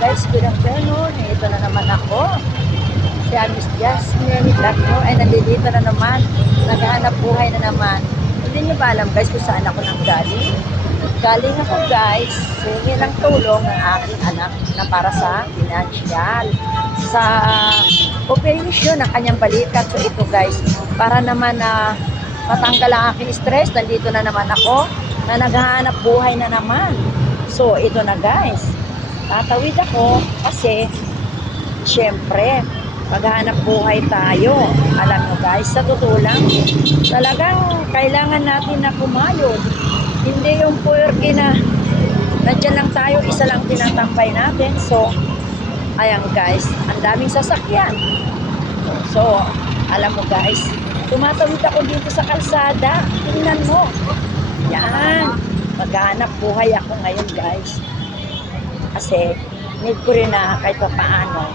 guys, good afternoon. Ito na naman ako. Si Miss Jasmine Lacno ay nandito na naman. Naghahanap buhay na naman. Hindi niyo ba alam guys kung saan ako nang galing? Galing ako guys, hingi ng tulong ng aking anak na para sa financial. Sa operation ng kanyang balikat. So ito guys, para naman na matanggal ang aking stress, nandito na naman ako na naghahanap buhay na naman. So ito na guys, tatawid ako kasi syempre maghahanap buhay tayo. Alam nyo guys, sa totoo lang, talagang kailangan natin na kumayod. Hindi yung puwerke na nandiyan lang tayo, isa lang tinatambay natin. So ayan guys, ang daming sasakyan. So alam mo guys, tumatawid ako dito sa kalsada. Tingnan mo. Yan. Maghanap buhay ako ngayon guys. Kasi need ko rin na kahit pa paano.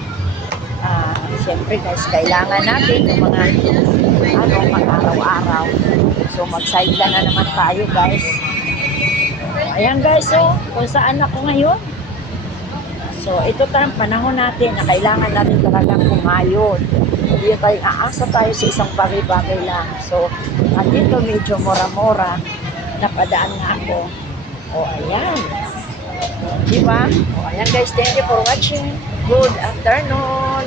Siyempre guys, kailangan natin yung mga pang-araw-araw. So mag-sideline na naman tayo guys. Ayan guys, so kung saan ako ngayon. So ito tayong panahon natin na kailangan natin talagang kumayod. Hindi tayo aasa tayo sa isang bagay-bagay lang. So andito medyo mora-mora. Napadaan nga ako. O ayan. Diba? O ayan guys, thank you for watching. Good afternoon.